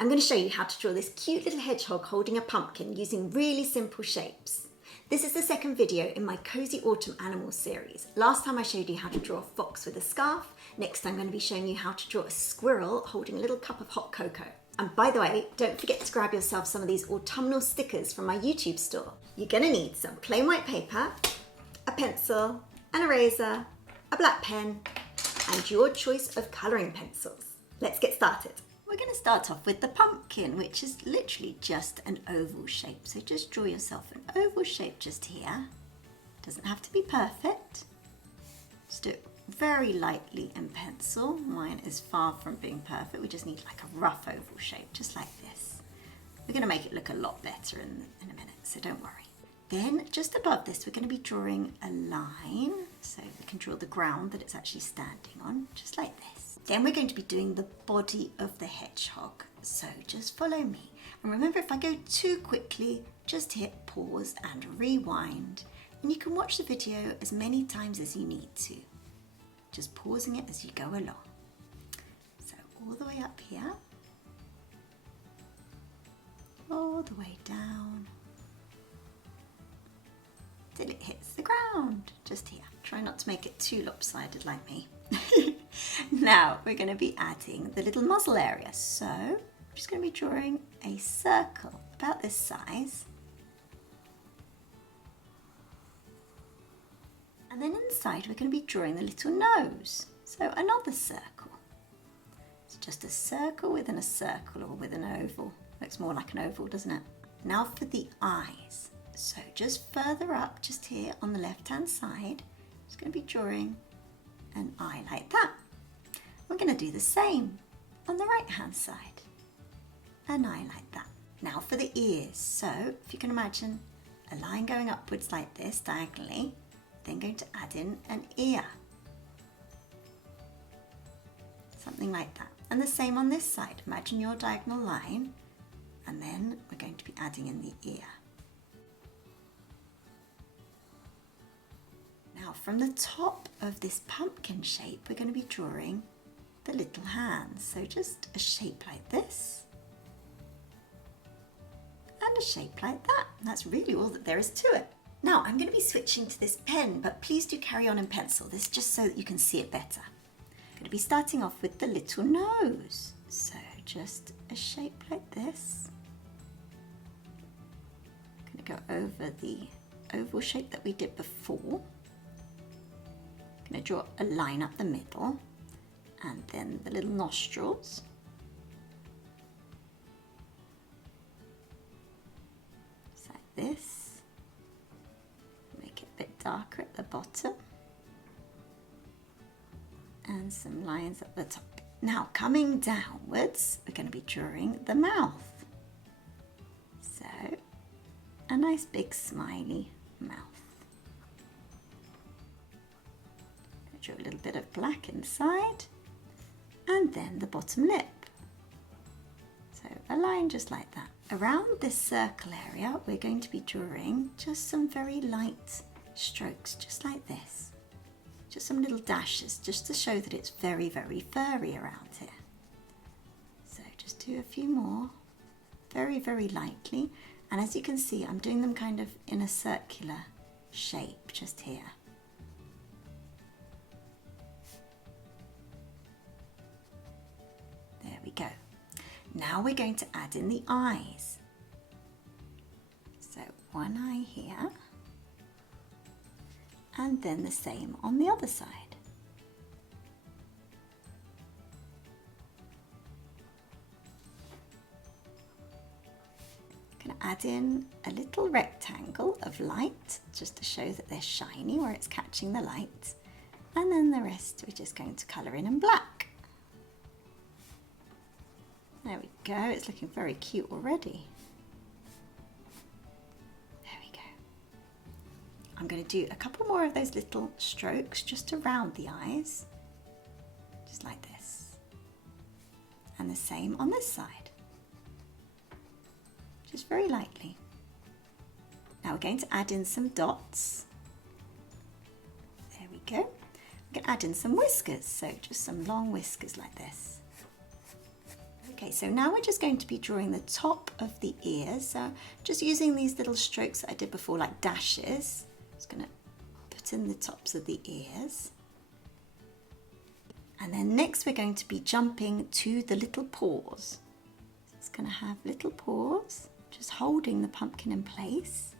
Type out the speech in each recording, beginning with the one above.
I'm going to show you how to draw this cute little hedgehog holding a pumpkin using really simple shapes. This is the second video in my Cozy Autumn Animals series. Last time I showed you how to draw a fox with a scarf. Next I'm going to be showing you how to draw a squirrel holding a little cup of hot cocoa. And by the way, don't forget to grab yourself some of these autumnal stickers from my YouTube store. You're going to need some plain white paper, a pencil, an eraser, a black pen, and your choice of colouring pencils. Let's get started. We're going to start off with the pumpkin, which is literally just an oval shape. So just draw yourself an oval shape just here. Doesn't have to be perfect. Just do it very lightly in pencil. Mine is far from being perfect. We just need like a rough oval shape, just like this. We're going to make it look a lot better in a minute, so don't worry. Then just above this, we're going to be drawing a line. So we can draw the ground that it's actually standing on, just like this. Then we're going to be doing the body of the hedgehog. So just follow me. And remember, if I go too quickly, just hit pause and rewind. And you can watch the video as many times as you need to. Just pausing it as you go along. So all the way up here. All the way down. Till it hits the ground, just here. Try not to make it too lopsided like me. Now we're going to be adding the little muzzle area. So I'm just going to be drawing a circle about this size. And then inside we're going to be drawing the little nose. So another circle. It's just a circle within a circle or with an oval. Looks more like an oval, doesn't it? Now for the eyes. So just further up, just here on the left-hand side, just going to be drawing an eye like that. We're going to do the same on the right-hand side, an eye like that. Now for the ears. So if you can imagine a line going upwards like this, diagonally, then going to add in an ear. Something like that. And the same on this side. Imagine your diagonal line, and then we're going to be adding in the ear. Now from the top of this pumpkin shape, we're going to be drawing the little hands. So just a shape like this and a shape like that. And that's really all that there is to it. Now I'm going to be switching to this pen, but please do carry on in pencil. This is just so that you can see it better. I'm going to be starting off with the little nose. So just a shape like this. I'm going to go over the oval shape that we did before. I'm going to draw a line up the middle and then the little nostrils. Just like this. Make it a bit darker at the bottom. And some lines at the top. Now coming downwards, we're going to be drawing the mouth. So a nice big smiley mouth. Draw a little bit of black inside, and then the bottom lip. So a line just like that. Around this circle area, we're going to be drawing just some very light strokes, just like this. Just some little dashes, just to show that it's very, very furry around here. So just do a few more, very, very lightly. And as you can see, I'm doing them kind of in a circular shape just here. There we go. Now we're going to add in the eyes. So one eye here, and then the same on the other side. I'm going to add in a little rectangle of light, just to show that they're shiny where it's catching the light. And then the rest we're just going to colour in black. There we go, it's looking very cute already. There we go. I'm going to do a couple more of those little strokes just around the eyes, just like this. And the same on this side, just very lightly. Now we're going to add in some dots. There we go. We're going to add in some whiskers, so just some long whiskers like this. Okay, so now we're just going to be drawing the top of the ears. So just using these little strokes that I did before, like dashes. Just going to put in the tops of the ears. And then next we're going to be jumping to the little paws. So it's going to have little paws, just holding the pumpkin in place.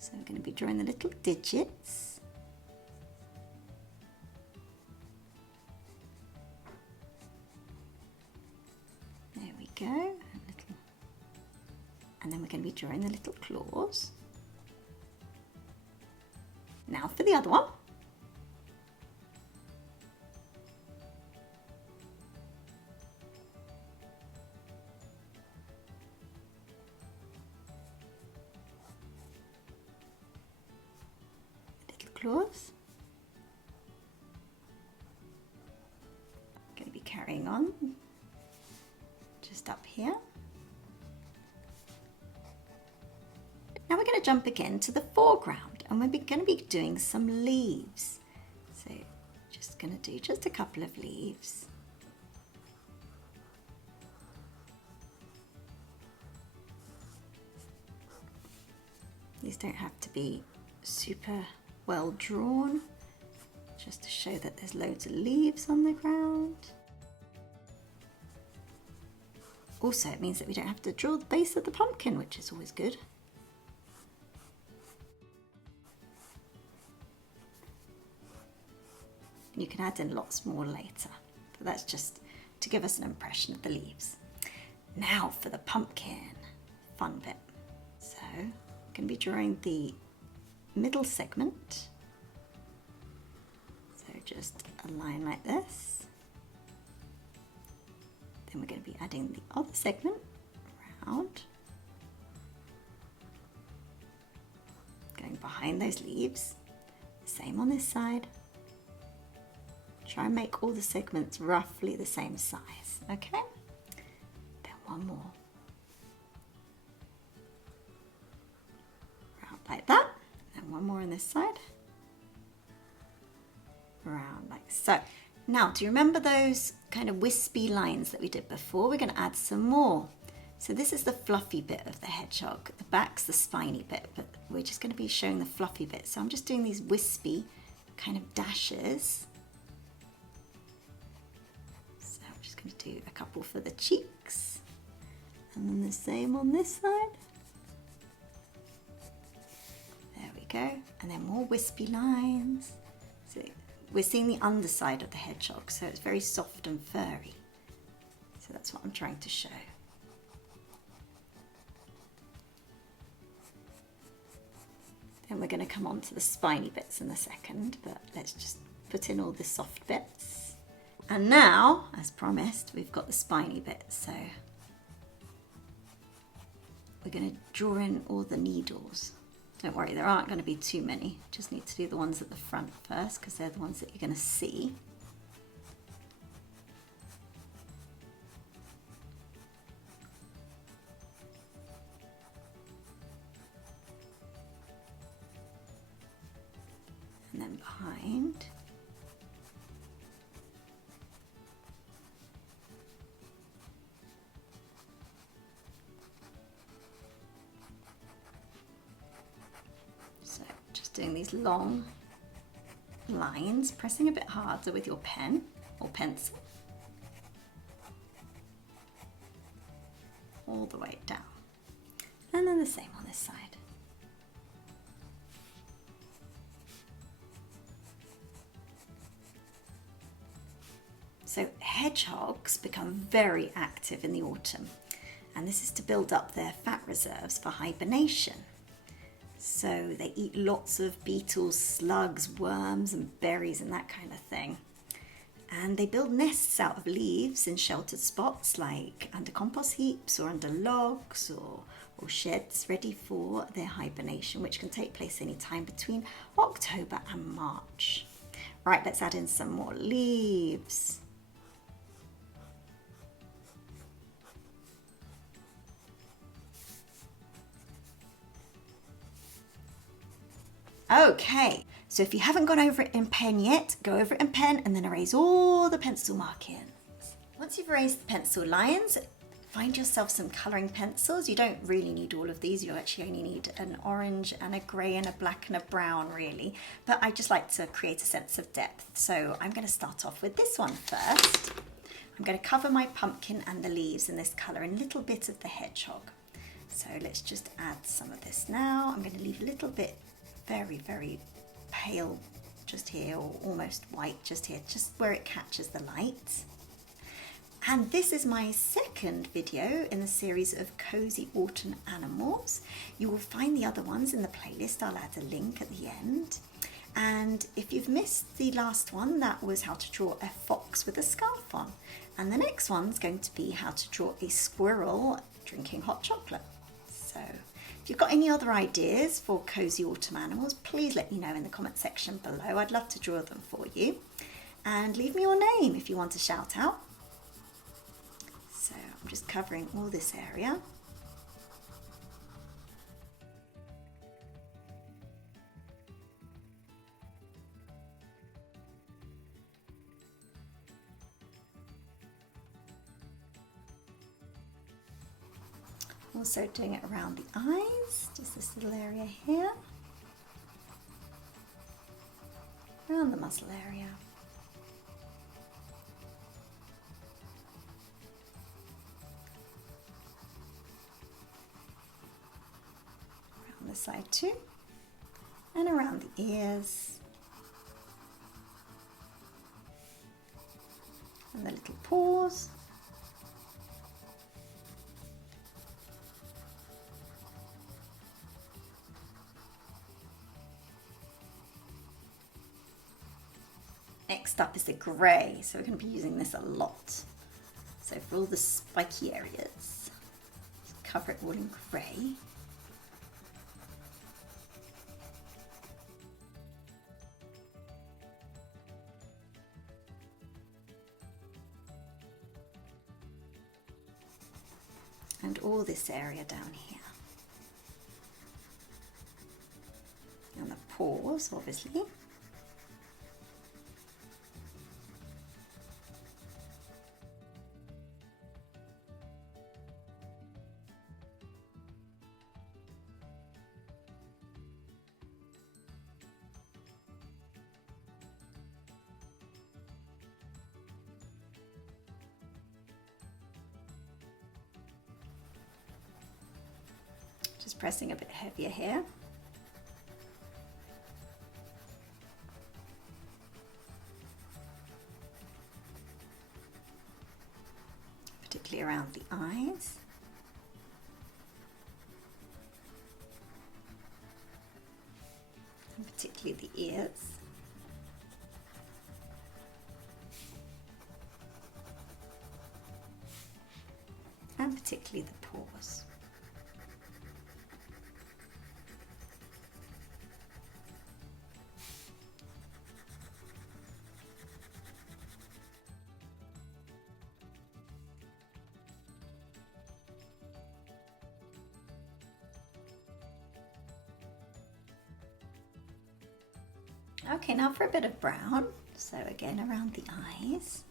So we're going to be drawing the little digits. Go, and then we're going to be drawing the little claws. Now for the other one. Little claws. Going to be carrying on. Just up here. Now we're going to jump again to the foreground and we're going to be doing some leaves. So just going to do just a couple of leaves. These don't have to be super well drawn, just to show that there's loads of leaves on the ground. Also, it means that we don't have to draw the base of the pumpkin, which is always good. And you can add in lots more later, but that's just to give us an impression of the leaves. Now for the pumpkin, fun bit. So, I'm going to be drawing the middle segment. So just a line like this. Then we're going to be adding the other segment around, going behind those leaves. Same on this side. Try and make all the segments roughly the same size, okay? Then one more. Round like that, and one more on this side. Round like so. Now, do you remember those kind of wispy lines that we did before? We're going to add some more. So this is the fluffy bit of the hedgehog. The back's the spiny bit, but we're just going to be showing the fluffy bit. So I'm just doing these wispy kind of dashes. So I'm just going to do a couple for the cheeks. And then the same on this side. There we go. And then more wispy lines. So we're seeing the underside of the hedgehog, so it's very soft and furry. So that's what I'm trying to show. Then we're going to come on to the spiny bits in a second, but let's just put in all the soft bits. And now, as promised, we've got the spiny bits, so we're going to draw in all the needles. Don't worry, there aren't going to be too many. Just need to do the ones at the front first because they're the ones that you're going to see. And then behind. Doing these long lines, pressing a bit harder with your pen or pencil, all the way down. And then the same on this side. So hedgehogs become very active in the autumn, and this is to build up their fat reserves for hibernation. So they eat lots of beetles, slugs, worms and berries and that kind of thing. And they build nests out of leaves in sheltered spots like under compost heaps or under logs or sheds ready for their hibernation, which can take place any time between October and March. Right, let's add in some more leaves. Okay, so if you haven't gone over it in pen yet, go over it in pen and then erase all the pencil markings. Once you've erased the pencil lines, find yourself some colouring pencils. You don't really need all of these. You actually only need an orange and a grey and a black and a brown really. But I just like to create a sense of depth. So I'm going to start off with this one first. I'm going to cover my pumpkin and the leaves in this colour and a little bit of the hedgehog. So let's just add some of this now. I'm going to leave a little bit very, very pale just here, or almost white just here, just where it catches the light. And this is my second video in the series of cozy autumn animals. You will find the other ones in the playlist. I'll add a link at the end. And if you've missed the last one, that was how to draw a fox with a scarf on. And the next one's going to be how to draw a squirrel drinking hot chocolate. So if you've got any other ideas for cozy autumn animals, please let me know in the comment section below. I'd love to draw them for you. And leave me your name if you want to shout out. So I'm just covering all this area. Also doing it around the eyes, just this little area here, around the muzzle area. Around the side too, and around the ears, and the little paws. Next up is the grey, so we're going to be using this a lot. So for all the spiky areas, cover it all in grey. And all this area down here. And the paws, obviously. Just pressing a bit heavier here. Particularly around the eyes. And particularly the ears. And particularly the paws. Okay, now for a bit of brown. So again, around the eyes.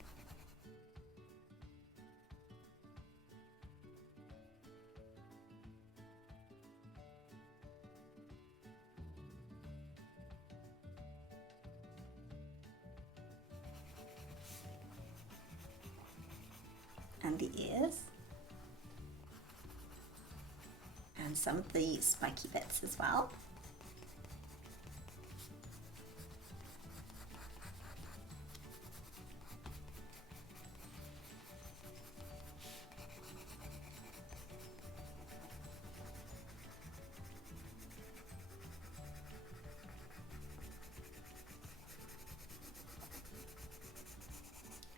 And the ears. And some of the spiky bits as well.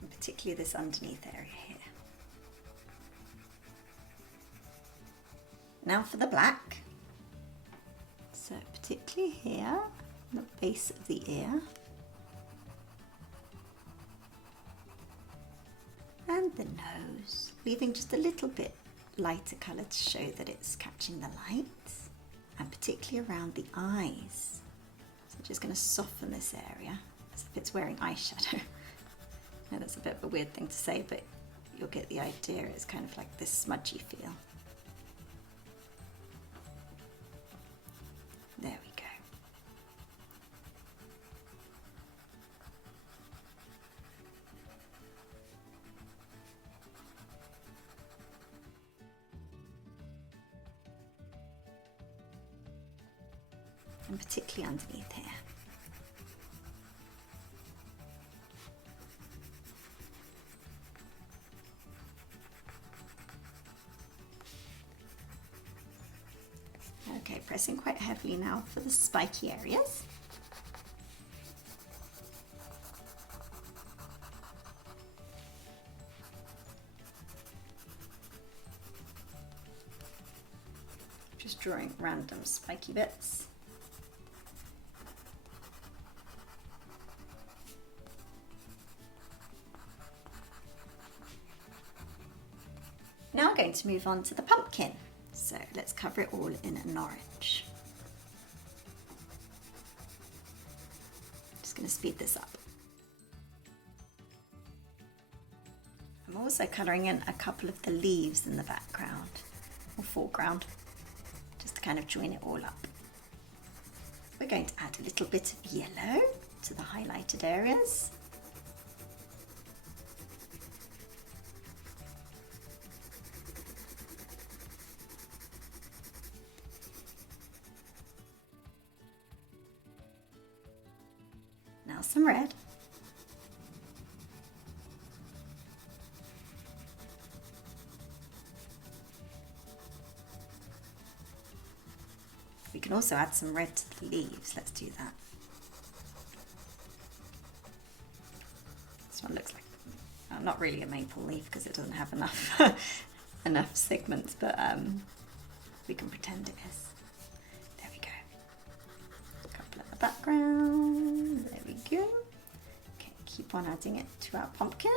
Particularly this underneath area here. Now for the black. So particularly here, the base of the ear. And the nose, leaving just a little bit lighter colour to show that it's catching the light. And particularly around the eyes. So I'm just going to soften this area as if it's wearing eyeshadow. Now that's a bit of a weird thing to say, but you'll get the idea. It's kind of like this smudgy feel. There we go. And particularly underneath here. Okay, pressing quite heavily now for the spiky areas. Just drawing random spiky bits. Now we're going to move on to the pumpkin. So let's cover it all in an orange. Just going to speed this up. I'm also colouring in a couple of the leaves in the background or foreground, just to kind of join it all up. We're going to add a little bit of yellow to the highlighted areas. Now some red. We can also add some red to the leaves. Let's do that. This one looks like, not really a maple leaf because it doesn't have enough enough segments, but we can pretend it is. There we go. A couple at the background. There we go. Okay, keep on adding it to our pumpkin.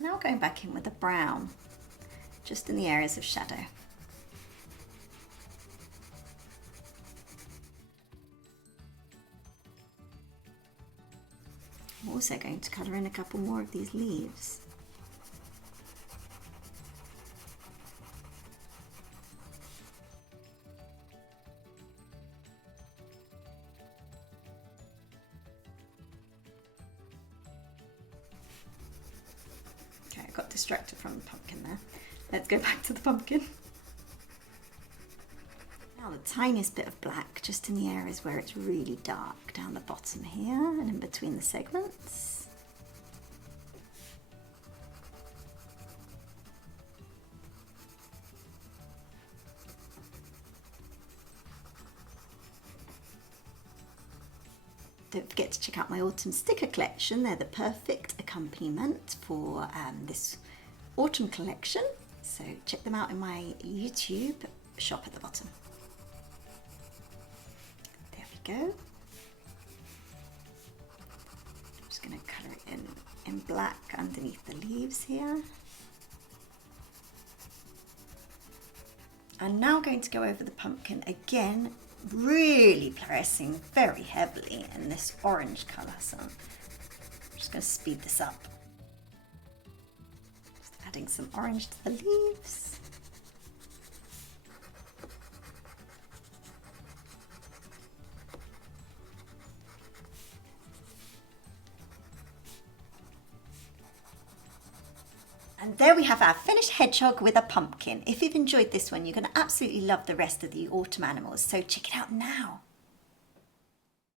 Now going back in with the brown, just in the areas of shadow. I'm also going to colour in a couple more of these leaves. Okay, I got distracted from the pumpkin there. Let's go back to the pumpkin. Now the tiniest bit of black just in the areas where it's really dark, down the bottom here and in between the segments. Don't forget to check out my autumn sticker collection. They're the perfect accompaniment for this autumn collection. So check them out in my YouTube shop at the bottom. There we go. I'm just going to colour it in black underneath the leaves here. I'm now going to go over the pumpkin again, really pressing very heavily in this orange colour, so I'm just going to speed this up. Just adding some orange to the leaves. And there we have our finished hedgehog with a pumpkin. If you've enjoyed this one, you're going to absolutely love the rest of the autumn animals, so check it out now.